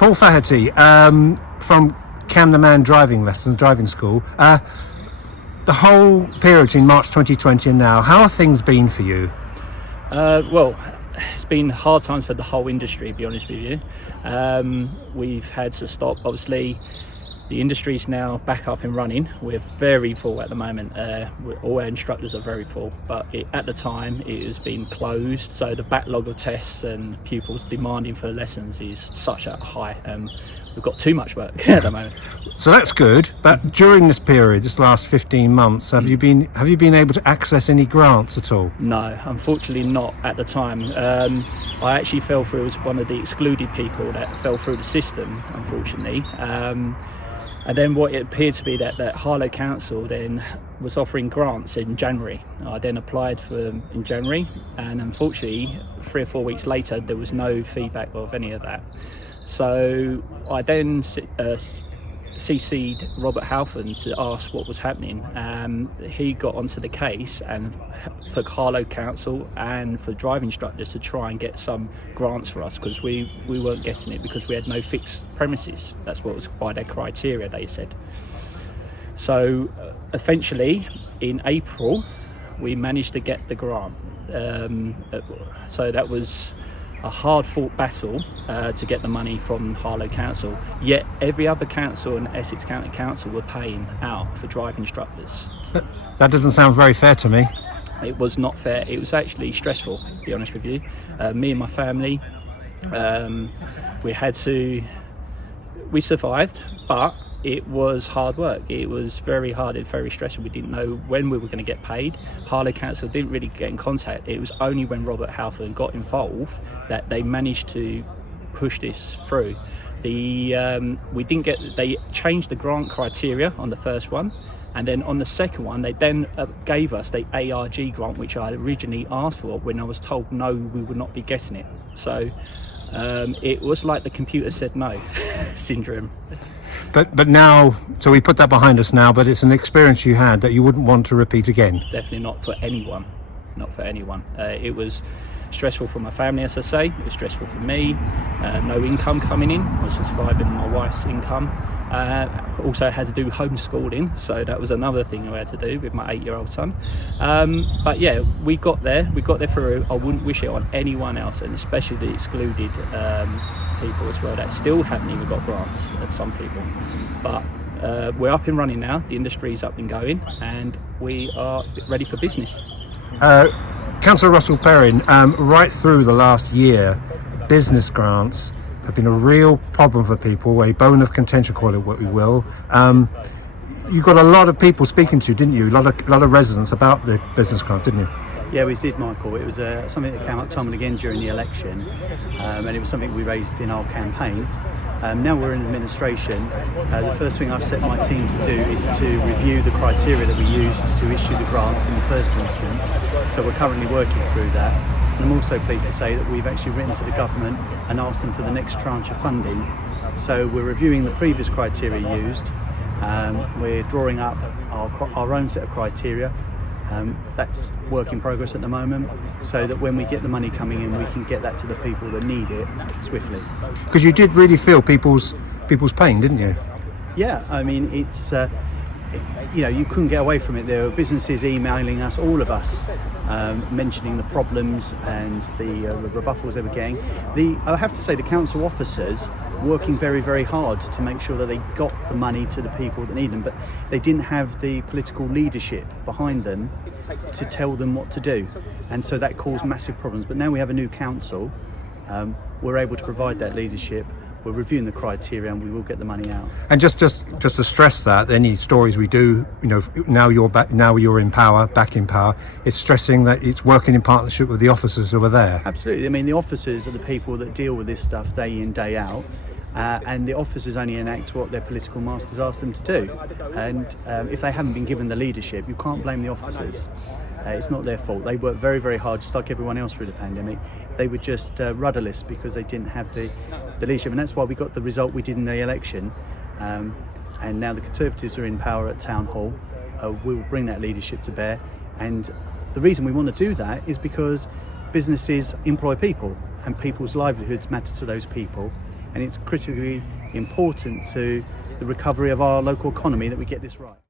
Paul Faherty, from Cam the Man driving school. The whole period between March 2020 and now, how have things been for you? Well, it's been hard times for the whole industry, to be honest with you. We've had to stop. Obviously, the industry is now back up and running. We're very full at the moment. All our instructors are very full, but at the time it has been closed. So the backlog of tests and pupils demanding for lessons is such a high. We've got too much work at the moment. So that's good. But during this period, this last 15 months, have you been able to access any grants at all? No, unfortunately not at the time. I actually fell through as one of the excluded people that fell through the system, unfortunately. And then what it appeared to be that Harlow Council then was offering grants in January. I then applied for them in January, and unfortunately 3 or 4 weeks later there was no feedback of any of that. So I then CC'd Robert Halfon to ask what was happening. He got onto the case and for Harlow Council and for driving instructors to try and get some grants for us, because we weren't getting it because we had no fixed premises. That's what was by their criteria, they said. So eventually in April we managed to get the grant. So that was a hard-fought battle to get the money from Harlow Council, yet every other council in Essex County Council were paying out for driving instructors. That doesn't sound very fair to me. It was not fair. It was actually stressful, to be honest with you. Me and my family, we survived, but it was hard work. It was very hard and very stressful. We didn't know when we were going to get paid. Harlow Council didn't really get in contact. It was only when Robert Halfon got involved that they managed to push this through. They changed the grant criteria on the first one, and then on the second one they then gave us the ARG grant, which I originally asked for when I was told no, we would not be getting it. So it was like the computer said no syndrome. But now, so we put that behind us now, but it's an experience you had that you wouldn't want to repeat again. Definitely not for anyone. Not for anyone. It was stressful for my family, as I say. It was stressful for me. No income coming in. I was just surviving my wife's income. Also had to do homeschooling, so that was another thing I had to do with my 8-year-old son. But yeah, we got there through. I wouldn't wish it on anyone else, and especially the excluded people as well that still haven't even got grants, at some people. But we're up and running now. The industry's up and going, and we are ready for business. Councillor Russell Perrin, right through the last year, business grants have been a real problem for people, a bone of contention, call it what we will. You got a lot of people speaking to you, didn't you? A lot of residents about the business grants, didn't you? Yeah, we did, Michael. It was something that came up time and again during the election, and it was something we raised in our campaign. Now we're in administration. The first thing I've set my team to do is to review the criteria that we used to issue the grants in the first instance. So we're currently working through that. And I'm also pleased to say that we've actually written to the government and asked them for the next tranche of funding. So we're reviewing the previous criteria used. We're drawing up our own set of criteria. That's work in progress at the moment, so that when we get the money coming in, we can get that to the people that need it swiftly. Because you did really feel people's pain, didn't you? Yeah, I mean, it's you couldn't get away from it. There were businesses emailing us, all of us, mentioning the problems and the rebuffals they were getting. I have to say, the council officers working very, very hard to make sure that they got the money to the people that need them, but they didn't have the political leadership behind them to tell them what to do, and so that caused massive problems. But now we have a new council, we're able to provide that leadership. We're reviewing the criteria and we will get the money out. And just to stress that, any stories we do, now you're in power, back in power, it's stressing that it's working in partnership with the officers who are there. Absolutely. I mean, the officers are the people that deal with this stuff day in, day out. And the officers only enact what their political masters ask them to do. And if they haven't been given the leadership, you can't blame the officers. It's not their fault. They worked very, very hard, just like everyone else through the pandemic. They were just rudderless because they didn't have the leadership, and that's why we got the result we did in the election. And now the Conservatives are in power at Town Hall. We will bring that leadership to bear, and the reason we want to do that is because businesses employ people, and people's livelihoods matter to those people. and it's critically important to the recovery of our local economy that we get this right.